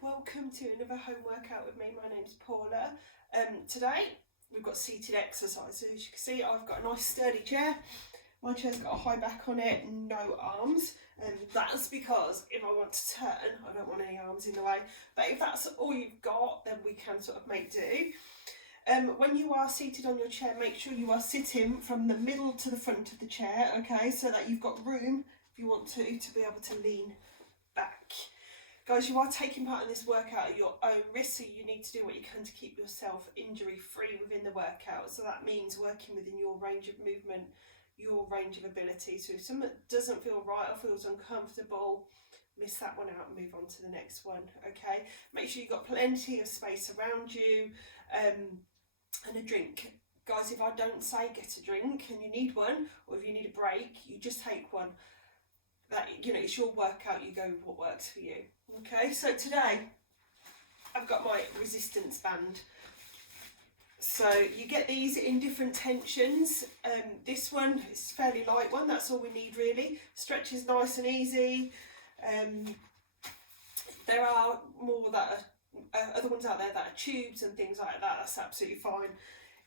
welcome to another home workout with me. My name's Paula. Today we've got seated exercises. As you can see, I've got a nice sturdy chair. My chair's got a high back on it, no arms, and that's because if I want to turn, I don't want any arms in the way. But if that's all you've got, then we can sort of make do. When you are seated on your chair, make sure you are sitting from the middle to the front of the chair, okay, so that you've got room, if you want to be able to lean back. Guys, you are taking part in this workout at your own risk, so you need to do what you can to keep yourself injury free within the workout. So that means working within your range of movement, your range of ability. So if something doesn't feel right or feels uncomfortable, miss that one out and move on to the next one, okay? Make sure you've got plenty of space around you, and a drink. Guys, if I don't say get a drink and you need one, or if you need a break, you just take one. That, you know, it's your workout, you go with what works for you. Okay, so today I've got my resistance band. So you get these in different tensions. This one is a fairly light one, that's all we need really. Stretches nice and easy. There are more that are other ones out there that are tubes and things like that, that's absolutely fine.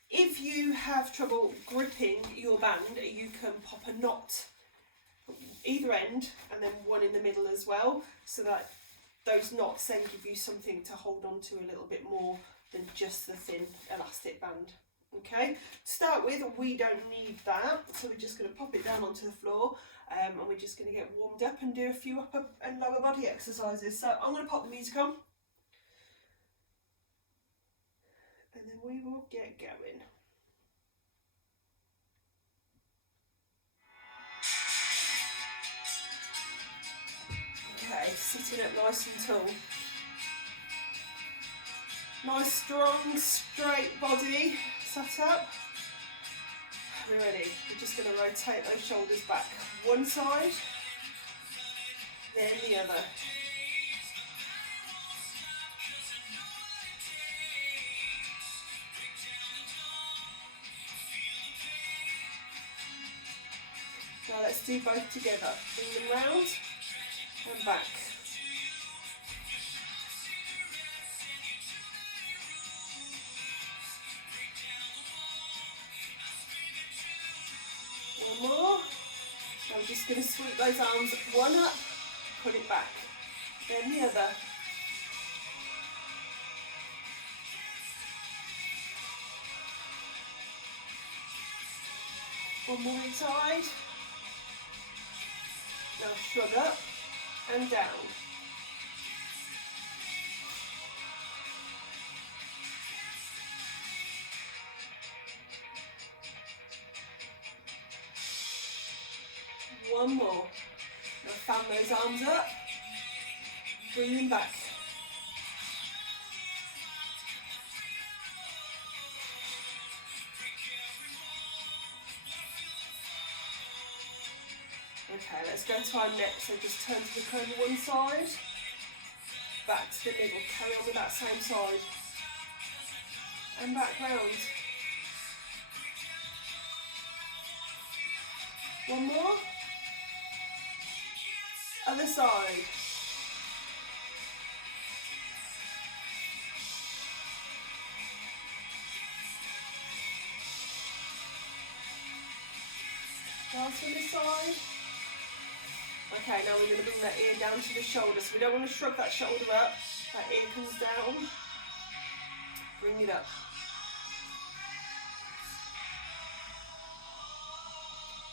If you have trouble gripping your band, you can pop a knot either end and then one in the middle as well, so that those knots then give you something to hold on to a little bit more than just the thin elastic band. Okay, to start with, we don't need that, so we're just going to pop it down onto the floor, and we're just going to get warmed up and do a few upper and lower body exercises. So I'm going to pop the music on and then we will get going. Okay, sitting up nice and tall. Nice, strong, straight body sat up. We're ready. We're just going to rotate those shoulders back. One side, then the other. Now let's do both together. Bring them round and back. One more. I'm just going to sweep those arms, one up, put it back, then the other. One more inside. Now shrug up and down. One more. Now fan those arms up, bring them back. Okay, let's go to our next. So just turn to look over one side, back to the middle, carry on with that same side, and back round. One more. Other side. Last on this side. Okay, now we're going to bring that ear down to the shoulder. So we don't want to shrug that shoulder up. That ear comes down. Bring it up.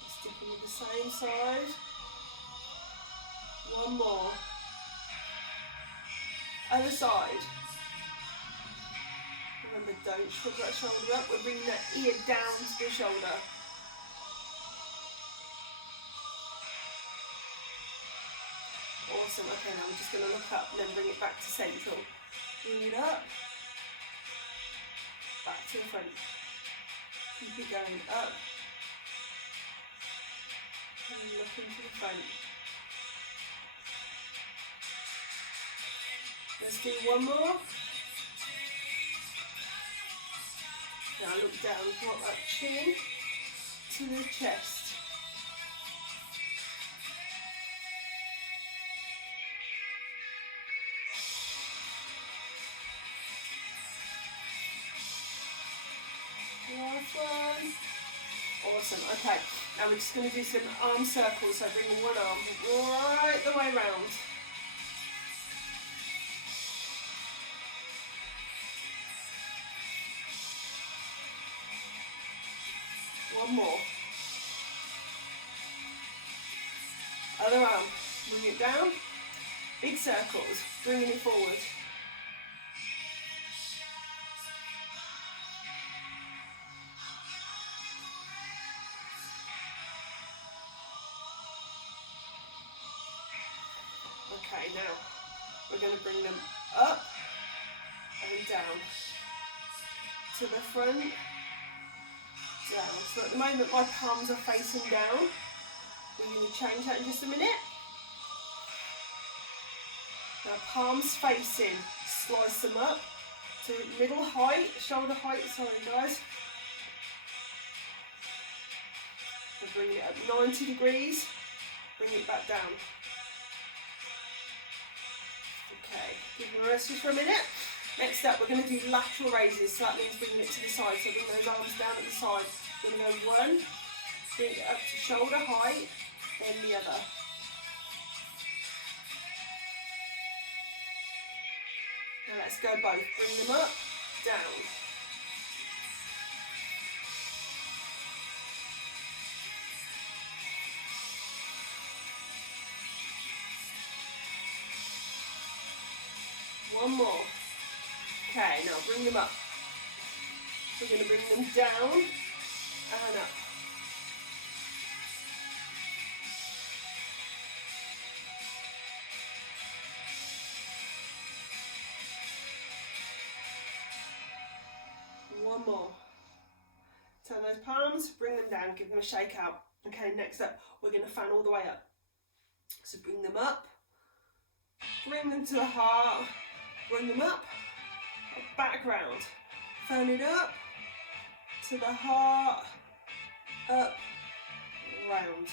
Sticking with the same side. One more. Other side. Remember, don't shrug that shoulder up. We're bringing that ear down to the shoulder. Awesome. Okay, now we're just going to look up and then bring it back to central. Bring it up. Back to the front. Keep it going up. And look into the front. Let's do one more. Now look down, drop that chin to the chest. one. Awesome. Okay, now we're just going to do some arm circles. So bring one arm right the way round. One more. Other arm. Bring it down. Big circles. Bringing it forward. Okay, now we're going to bring them up and down. To the front. Down. So at the moment my palms are facing down. We're going to change that in just a minute. Now palms facing, slice them up to middle height, shoulder height, sorry guys. And bring it up 90 degrees, bring it back down. Okay, give them a rest just for a minute. Next up we're going to do lateral raises, so that means bringing it to the side, so bring those arms down at the side. We're going to go one, bring it up to shoulder height, then the other. Now let's go both. Bring them up, down. One more. Okay, now bring them up. We're going to bring them down and up. One more. Turn those palms, bring them down, give them a shake out. Okay, next up, we're going to fan all the way up. So bring them up, bring them to the heart, bring them up, back round. Fan it up, to the heart, up, round.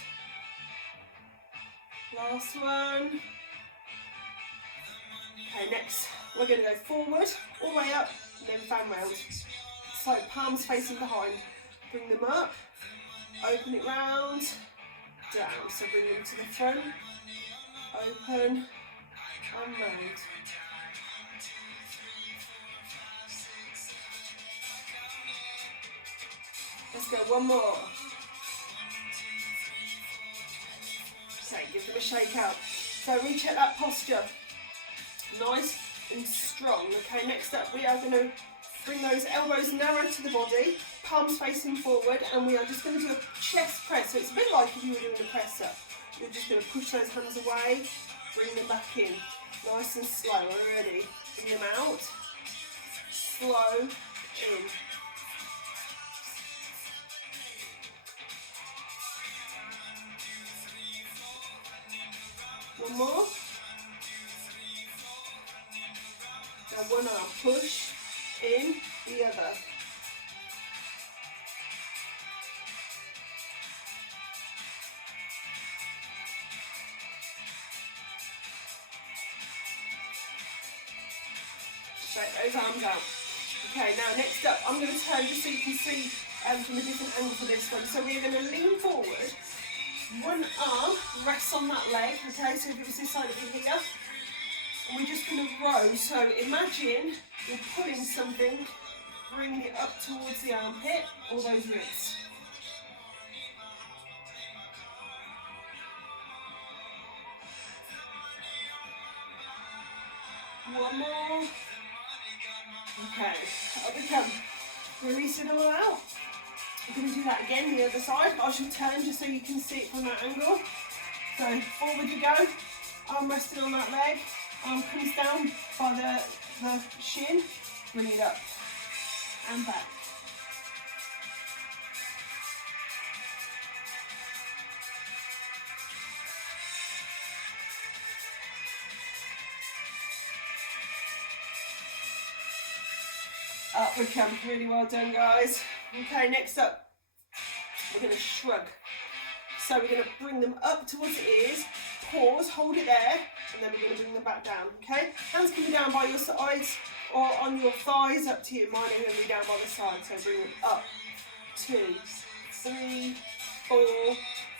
Last one. Okay, next, we're going to go forward, all the way up, then fan round. So palms facing behind, bring them up, open it round, down. So bring them to the front, open and round. Let's go, one more. Okay, give them a shake out. So recheck that posture, nice and strong. Okay, next up we are going to bring those elbows narrow to the body, palms facing forward, and we are just going to do a chest press. So it's a bit like if you were doing a press up. You're just going to push those hands away, bring them back in, nice and slow. Are you ready? Bring them out, slow, in. One more. Now one arm, push, in, the other. Shake those arms out. Okay, now next up, I'm going to turn just so you can see from a different angle for this one. So we're going to lean forward. One arm rests on that leg, okay, so if it was this side, it'd be here. And we're just going to row. So imagine you're pulling something, bringing it up towards the armpit, or those ribs. One more. Okay, up we come. Release it all out. We're going to do that again, the other side. I shall turn just so you can see it from that angle. So forward you go, arm rested on that leg, arm comes down by the shin, bring it up and back. Up we come, really well done guys. Okay, next up, we're going to shrug. So we're going to bring them up towards the ears, pause, hold it there, and then we're going to bring them back down, okay? Hands can be down by your sides or on your thighs, up to you. Mine are going to be down by the side, so bring them up 2, 3, 4,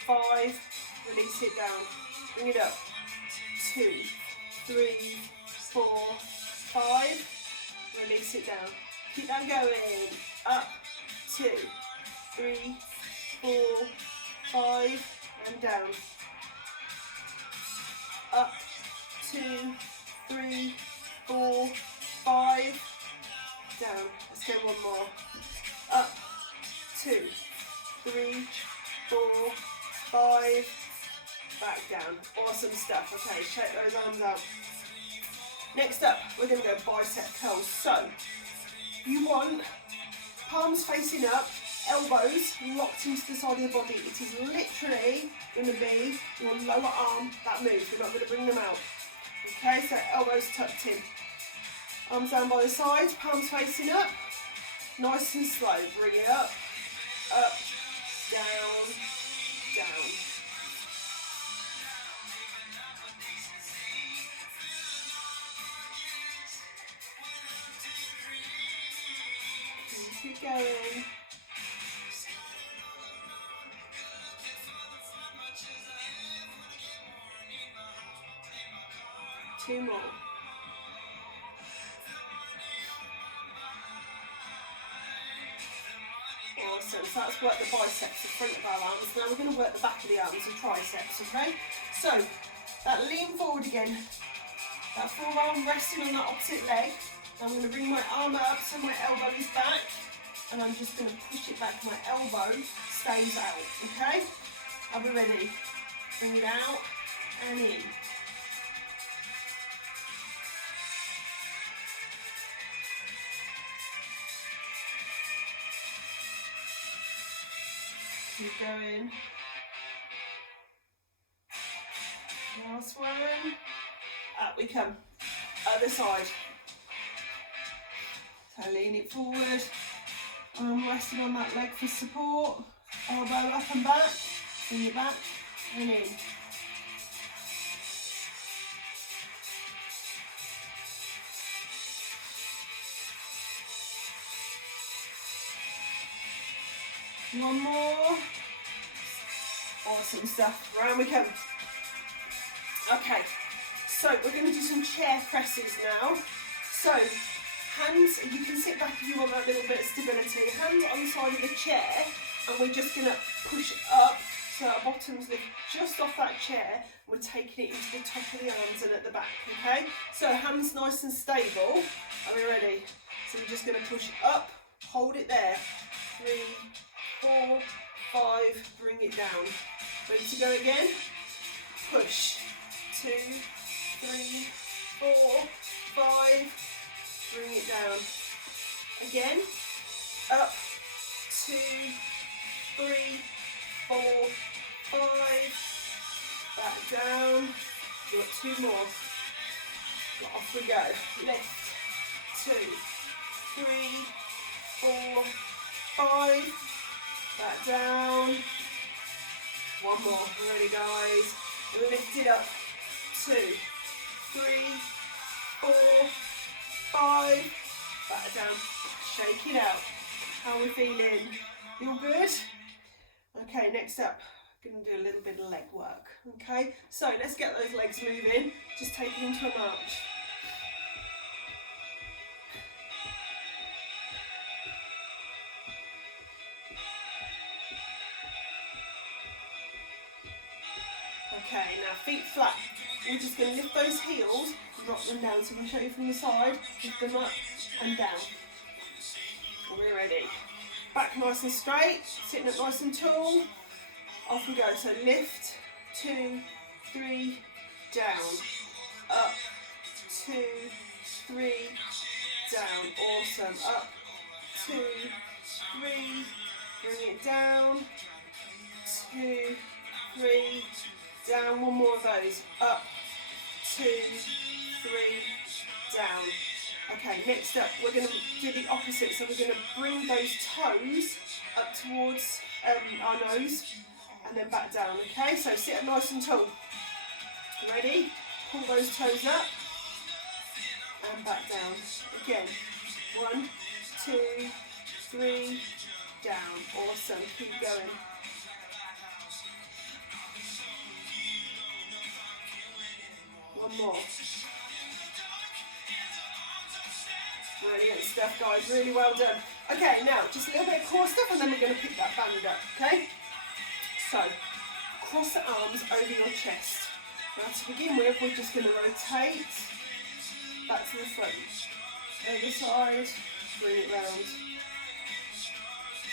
5, release it down, bring it up, 2, 3, 4, 5, release it down, keep that going, up, 2, 3, 4, 5, and down, up, 2, 3, 4, 5, down, let's go one more, up, 2, 3, 4, 5, back down, awesome stuff. Okay, shake those arms out. Next up, we're going to go bicep curls. So, you want palms facing up, elbows locked into the side of the body. It is literally going to be your lower arm that moves. We're not going to bring them out. Okay, so elbows tucked in. Arms down by the sides, palms facing up. Nice and slow. Bring it up, down, down. Keep going. Two more. Awesome. So that's work the biceps, the front of our arms. Now we're going to work the back of the arms and triceps, okay? So, that lean forward again. That forearm resting on that opposite leg. I'm going to bring my arm up so my elbow is back. And I'm just going to push it back. My elbow stays out, okay? Are we ready? Bring it out and in. Keep going. Last one. Up we come. Other side. So lean it forward. Arm resting on that leg for support. Elbow up and back. Bring it back and in. One more. Awesome stuff. Round we come. Okay, so we're going to do some chair presses now. So, hands, you can sit back if you want that little bit of stability. Hands on the side of the chair, and we're just going to push up so our bottoms lift just off that chair. We're taking it into the top of the arms and at the back, okay? So hands nice and stable. Are we ready? So we're just going to push up, hold it there. 3, 4, 5, bring it down. Ready to go again? Push. 2, 3, 4, 5, bring it down. Again, up, 2, 3, 4, 5, back down. We've got 2 more. Off we go. Lift, 2, 3, 4, 5, back down. One more. Ready, guys? Lift it up. 2, 3, 4, 5, back down. Shake it out. How are we feeling? You all good? Okay, next up, I'm going to do a little bit of leg work. Okay, so let's get those legs moving. Just take them into a march. Okay, now feet flat. We're just going to lift those heels, drop them down. So I'm going to show you from the side, lift them up and down. We're ready. Back nice and straight, sitting up nice and tall. Off we go. So lift, 2, 3, down, up, 2, 3, down. Awesome. Up, 2, 3, bring it down, 2, 3, down. One more of those. Up, 2, 3, down. Okay, next up we're going to do the opposite. So we're going to bring those toes up towards our nose and then back down. Okay, so sit up nice and tall. Ready? Pull those toes up and back down. Again, 1, 2, 3, down. Awesome. Keep going. One more. Brilliant stuff, guys. Really well done. Okay, now just a little bit of core stuff and then we're going to pick that band up, okay? So, cross the arms over your chest. Now to begin with, we're just going to rotate back to the front. Other side, bring it round.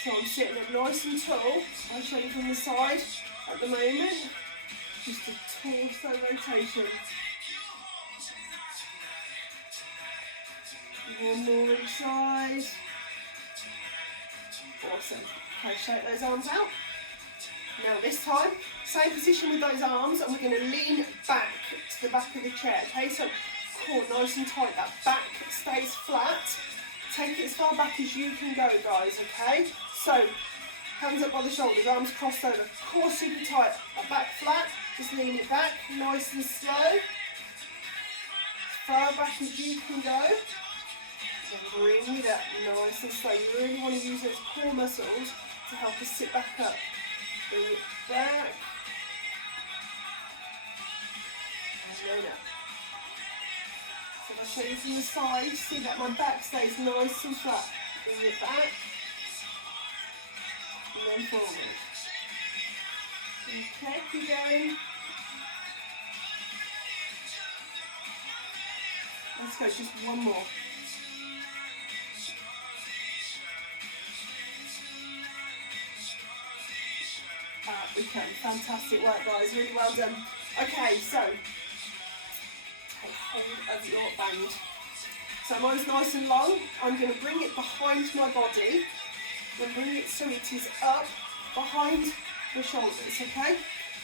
So I'm sitting up nice and tall. I'll show you from the side at the moment. Just a torso rotation. One more each side. Awesome. Okay, shake those arms out. Now this time, same position with those arms, and we're going to lean back to the back of the chair. Okay, so core nice and tight. That back stays flat. Take it as far back as you can go, guys. Okay. So hands up by the shoulders, arms crossed over. Core super tight. That back flat. Just lean it back, nice and slow. As far back as you can go. And bring it up nice and slow. You really want to use those core muscles to help us sit back up. Bring it back. And then up. So if I show you from the side, see that my back stays nice and flat. Bring it back. And then forward. Okay, keep going. Let's go, just one more. We can. Fantastic work, guys. Really well done. Okay, so take hold of your band. So mine's nice and long. I'm going to bring it behind my body and bring it so it is up behind the shoulders, okay?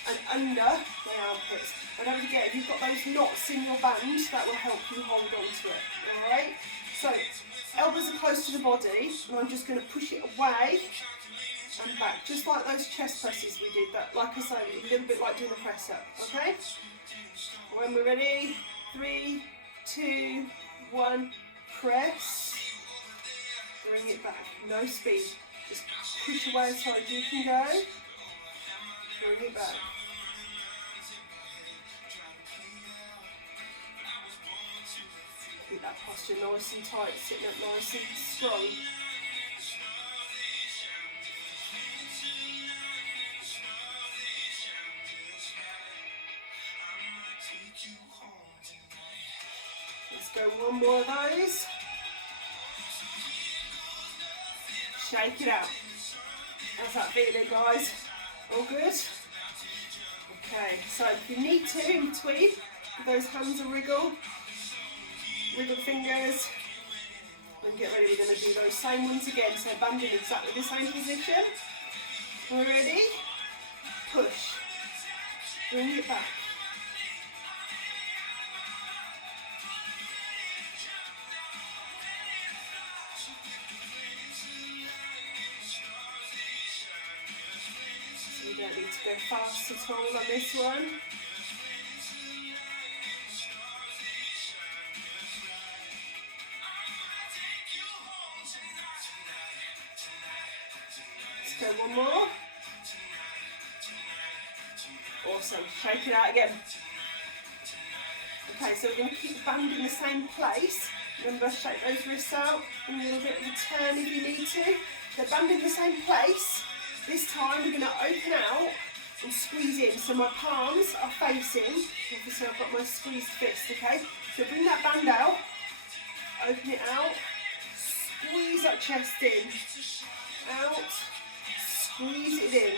And under my armpits. And don't forget, if you've got those knots in your band, that will help you hold on to it. Alright? So elbows are close to the body, and I'm just going to push it away and back, just like those chest presses we did. That, like I say, a little bit like doing a press up. Okay? When we're ready, 3, 2, 1, press. Bring it back. No speed. Just push away as far as you can go. Bring it back. Keep that posture nice and tight, sitting up nice and strong. Let's go one more of those. Shake it out. How's that feeling, guys? All good? Okay, so if you need to, in between, give those hands a wriggle. Wiggle fingers. And get ready, we're going to do those same ones again. So band in exactly the same position. We're ready? Push. Bring it back. So we don't need to go fast at all on this one. Go one more. Awesome. Shake it out again. Okay, so we're going to keep the band in the same place. Remember, shake those wrists out and a little bit of a turn if you need to. So band in the same place. This time we're going to open out and squeeze in. So my palms are facing. Obviously I've got my squeezed fist, okay? So bring that band out. Open it out. Squeeze that chest in. Out. Squeeze it in.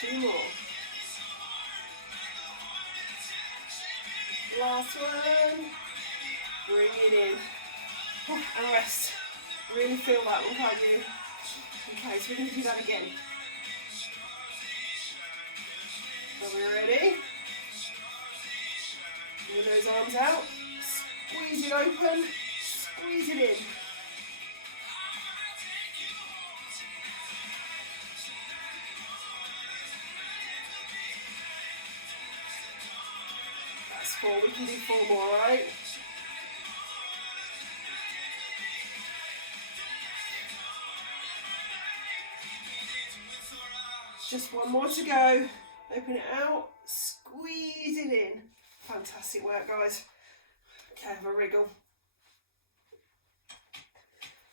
Two more. Last one. Bring it in. And rest. Really feel that one, can't you? Okay, so we're going to do that again. Are we ready? With those arms out, squeeze it open, squeeze it in. 4. We can do 4 more, alright? Just 1 more to go. Open it out, squeeze it in. Fantastic work, guys. Okay, have a wriggle.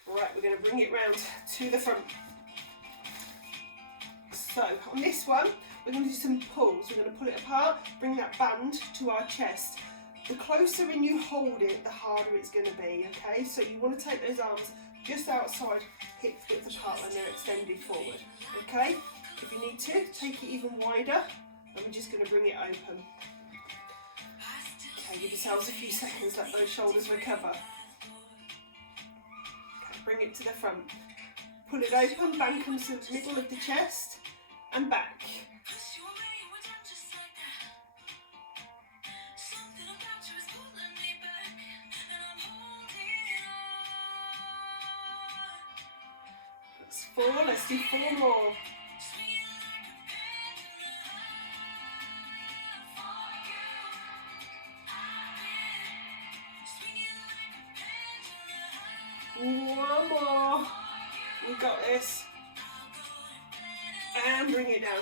Right, we're going to bring it round to the front. So, on this one, we're going to do some pulls. We're going to pull it apart, bring that band to our chest. The closer in you hold it, the harder it's going to be, okay? So you want to take those arms just outside hip width apart when they're extended forward, okay? If you need to, take it even wider, and we're just going to bring it open. Okay, give yourselves a few seconds, let those shoulders recover. Okay, bring it to the front. Pull it open, band comes to the middle of the chest, and back. That's 4, let's do 4 more. One more. We got this. And bring it down.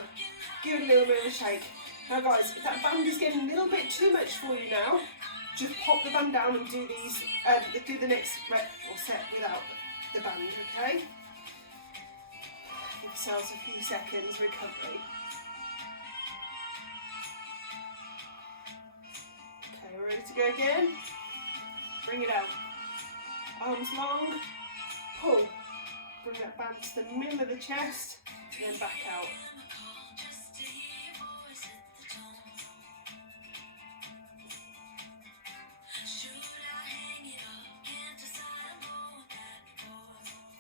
Give it a little bit of a shake. Now guys, if that band is getting a little bit too much for you now, just pop the band down and do these, do the next rep or set without the band, okay? Give yourselves a few seconds recovery. Okay, we're ready to go again. Bring it out. Arms long, pull. Bring that band to the middle of the chest, and then back out.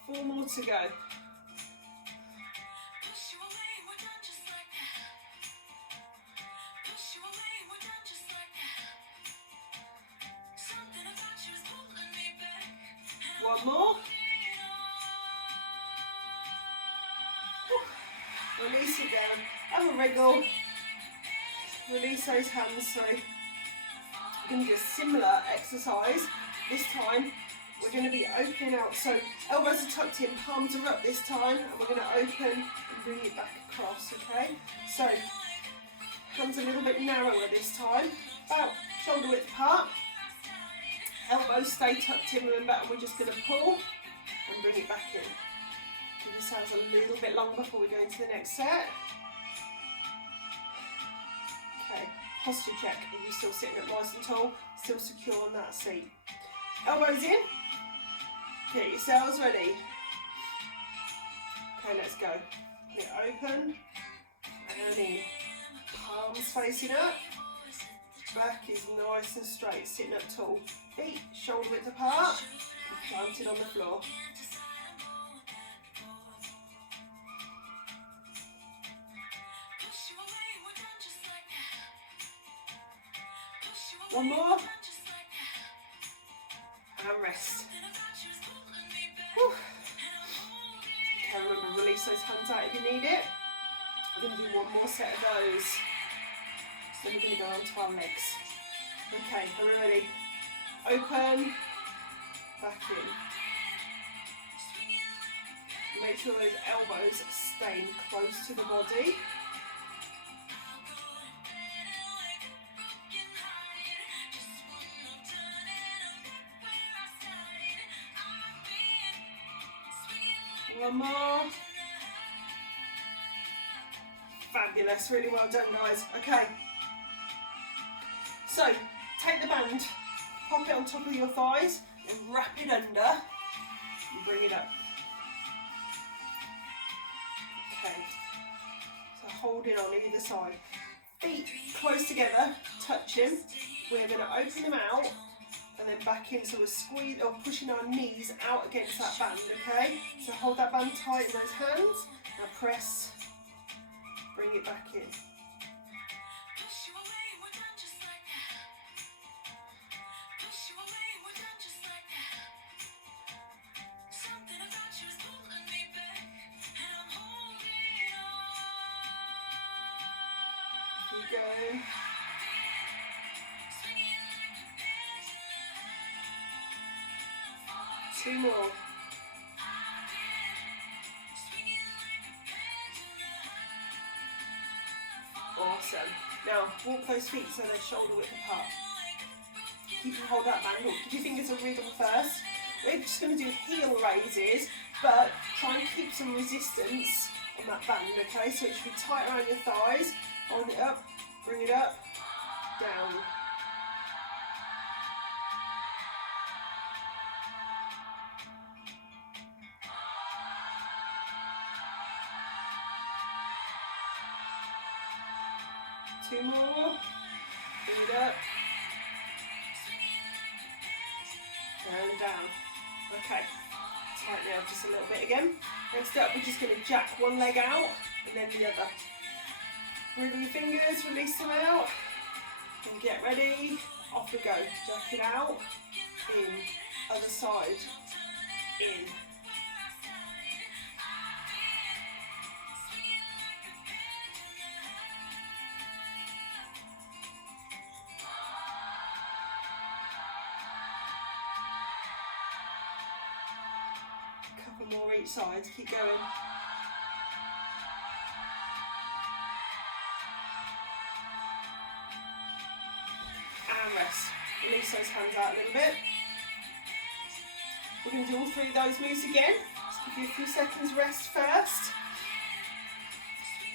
Four more to go. One more. Release it down. Have a wriggle. Release those hands. So we're going to do a similar exercise. This time we're going to be opening out. So elbows are tucked in, palms are up this time, and we're going to open and bring it back across. Okay. So hands a little bit narrower this time, about shoulder width apart. Elbows stay tucked in, remember, and we're just going to pull and bring it back in. Give yourselves a little bit long before we go into the next set. Okay, posture check. Are you still sitting up nice and tall? Still secure on that seat? Elbows in. Get yourselves ready. Okay, let's go. Get it open and in. Palms facing up. Back is nice and straight, sitting up tall. Feet shoulder width apart, planted on the floor. One more. And rest. Whew. Okay, remember, release those hands out if you need it. We're going to do one more set of those. Then we're going to go on to our legs. Okay, are we ready? Open, back in. Make sure those elbows stay close to the body. One more. Fabulous, really well done, guys. Okay. So, take the band, pop it on top of your thighs, and wrap it under, and bring it up. Okay. So hold it on either side. Feet close together, touching. We're going to open them out, and then back in, so we're squeezing or pushing our knees out against that band, okay? So hold that band tight in those hands, now press, bring it back in. Keep going. 2 more. Awesome. Now walk those feet so they're shoulder width apart. You can hold that band, or keep your fingers on rhythm first. We're just going to do heel raises, but try and keep some resistance on that band, okay? So it should be tight around your thighs. Hold it up, bring it up, down. Two more, bring it up, and down. Okay, tighten it up just a little bit again. Next up, we're just going to jack one leg out and then the other. Wiggle your fingers, release them out, and get ready. Off we go. Jack it out, in, other side, in. More each side, keep going. And rest. Release those hands out a little bit. We're going to do all 3 of those moves again. Just give you a few seconds rest first.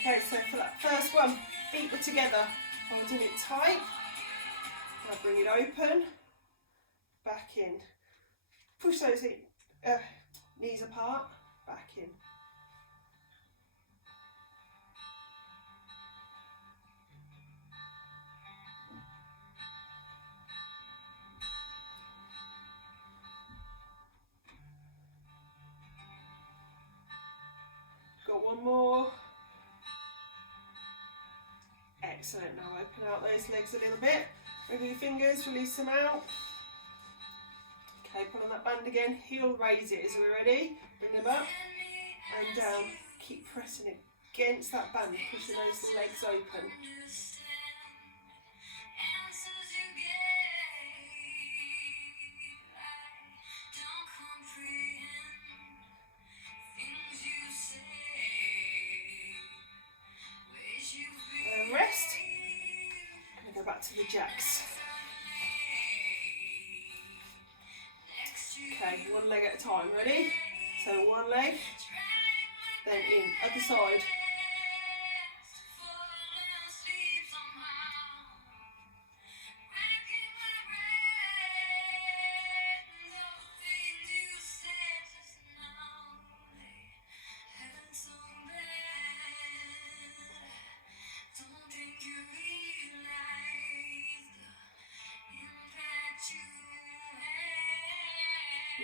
Okay, so for that first one, feet were together, holding it tight. Now bring it open, back in. Push those knees apart, back in. Got one more. Excellent. Now open out those legs a little bit. Wiggle your fingers, release them out. Okay, pull on that band again. Heel raises. Are we ready? Bring them up and down. Keep pressing it against that band, pushing those legs open. And rest. I'm going to go back to the jacks. Okay, one leg at a time, ready? So one leg, then in, other side.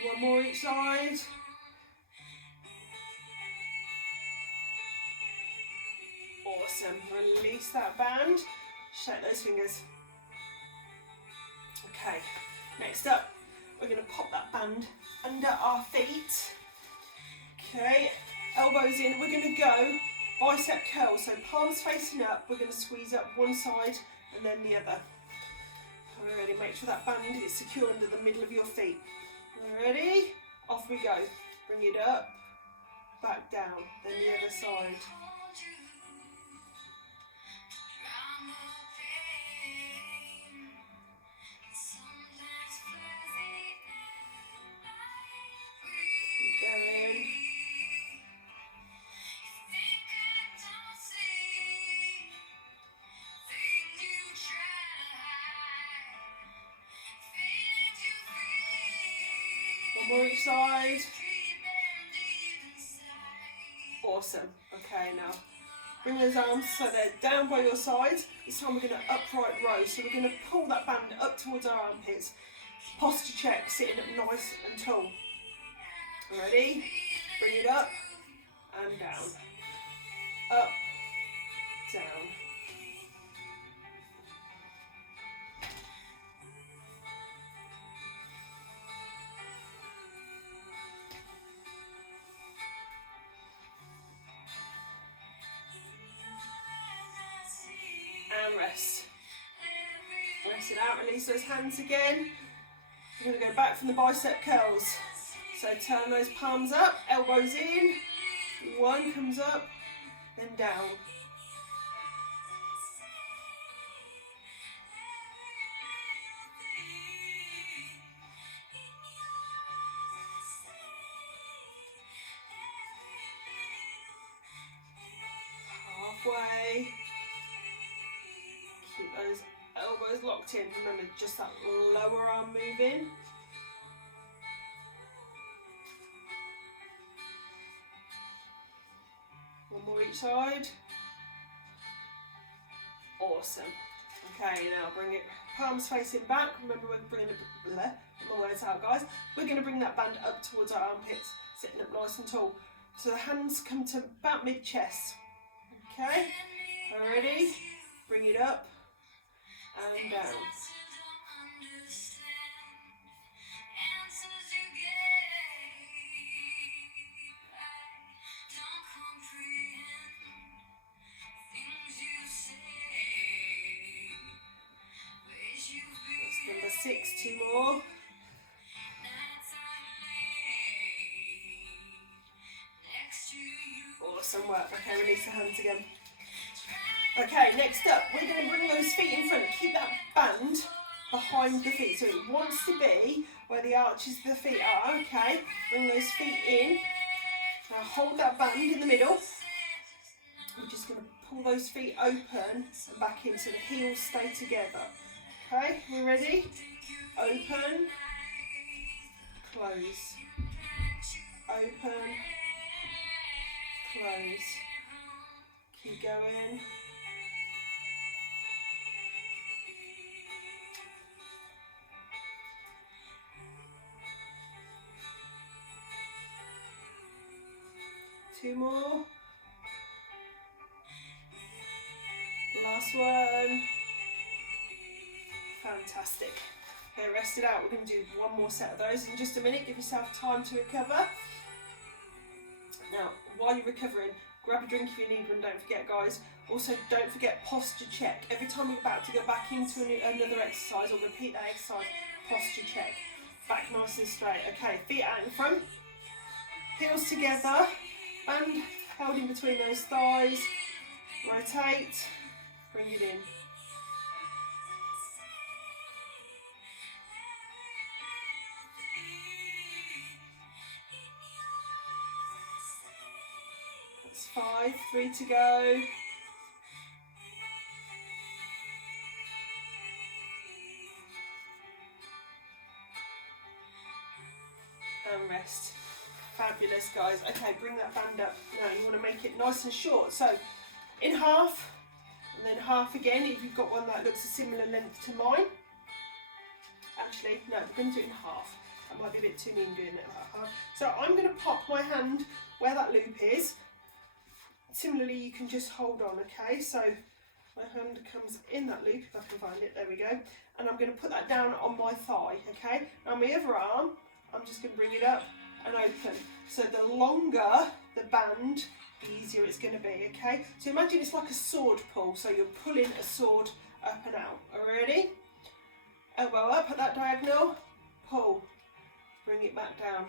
One more each side. Awesome. Release that band. Shake those fingers. Okay. Next up, we're going to pop that band under our feet. Okay. Elbows in. We're going to go bicep curl. So palms facing up. We're going to squeeze up one side and then the other. Ready? Make sure that band is secure under the middle of your feet. Ready? Off we go. Bring it up, back down, then the other side. Keep going. More each side. Awesome. Okay, now bring those arms so they're down by your sides. This time we're going to upright row. So we're going to pull that band up towards our armpits. Posture check, sitting up nice and tall. Ready? Bring it up and down. Up, down. And rest. Rest it out, release those hands again. We're going to go back from the bicep curls. So turn those palms up, elbows in, one comes up, then down. Halfway. Keep those elbows locked in. Remember, just that lower arm moving. One more each side. Awesome. Okay, now bring it, palms facing back. Remember, we're bringing my words out, guys. We're going to bring that band up towards our armpits, sitting up nice and tall. So the hands come to about mid-chest. Okay, ready? Bring it up and down. That's number 6, 2 more. Awesome work. Okay, release the hands again. Okay, next up, we're going to bring those feet in front. Keep that band behind the feet. So it wants to be where the arches of the feet are. Okay, bring those feet in. Now hold that band in the middle. We're just going to pull those feet open and back in so the heels stay together. Okay, we ready? Open, close, open, close. Keep going. Two more. Last one. Fantastic. Okay, rest it out. We're going to do one more set of those in just a minute. Give yourself time to recover. Now, while you're recovering, grab a drink if you need one, don't forget, guys. Also, don't forget posture check. Every time you're about to go back into another exercise or repeat that exercise, posture check. Back nice and straight. Okay, feet out in front. Heels together. Band held in between those thighs. Rotate. Bring it in. That's 5, 3 to go. And rest. Fabulous, guys. Okay, bring that band up. Now you want to make it nice and short. So in half, and then half again if you've got one that looks a similar length to mine. Actually, no, we're going to do it in half. That might be a bit too mean doing it like half. So I'm going to pop my hand where that loop is. Similarly, you can just hold on, okay? So my hand comes in that loop, if I can find it, there we go. And I'm going to put that down on my thigh, okay? Now my other arm, I'm just going to bring it up and open. So the longer the band, the easier it's going to be, okay? So imagine it's like a sword pull, so you're pulling a sword up and out. Ready? Elbow up at that diagonal, pull, bring it back down.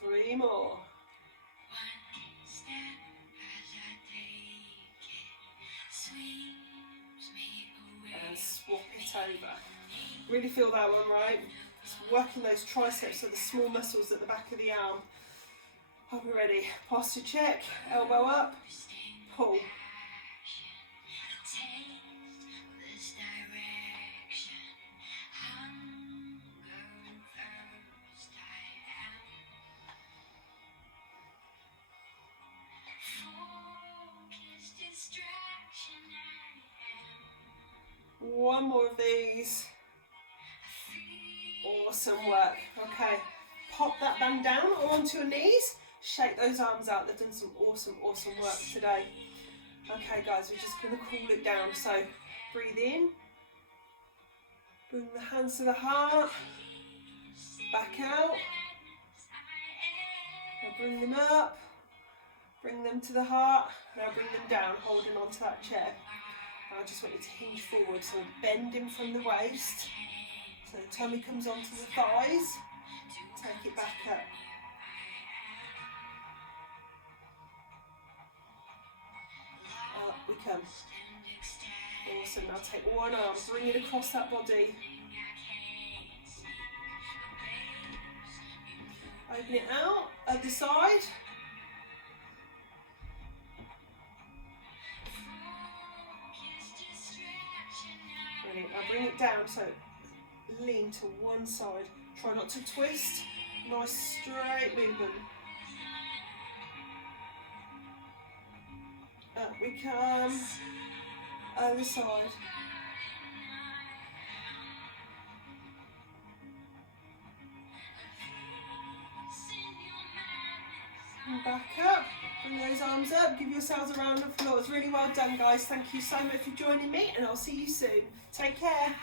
Three more. And swap it over. Really feel that one, right? Just working those triceps, so the small muscles at the back of the arm. Are we ready? Posture check, elbow up, pull. One more of these. Awesome work. Okay, pop that band down or onto your knees. Shake those arms out. They've done some awesome work today. Okay, guys, we're just going to cool it down. So breathe in. Bring the hands to the heart. Back out. Now bring them up. Bring them to the heart. Now bring them down, holding onto that chair. And I just want you to hinge forward, so bending from the waist. So the tummy comes onto the thighs. Take it back up. Up we come. Awesome. Now take one arm, bring it across that body. Open it out, other side. Brilliant. Now bring it down, so lean to one side. Try not to twist. Nice straight movement. Up we come. Other side. And back up. Bring those arms up. Give yourselves a round of applause. Really well done, guys. Thank you so much for joining me, and I'll see you soon. Take care.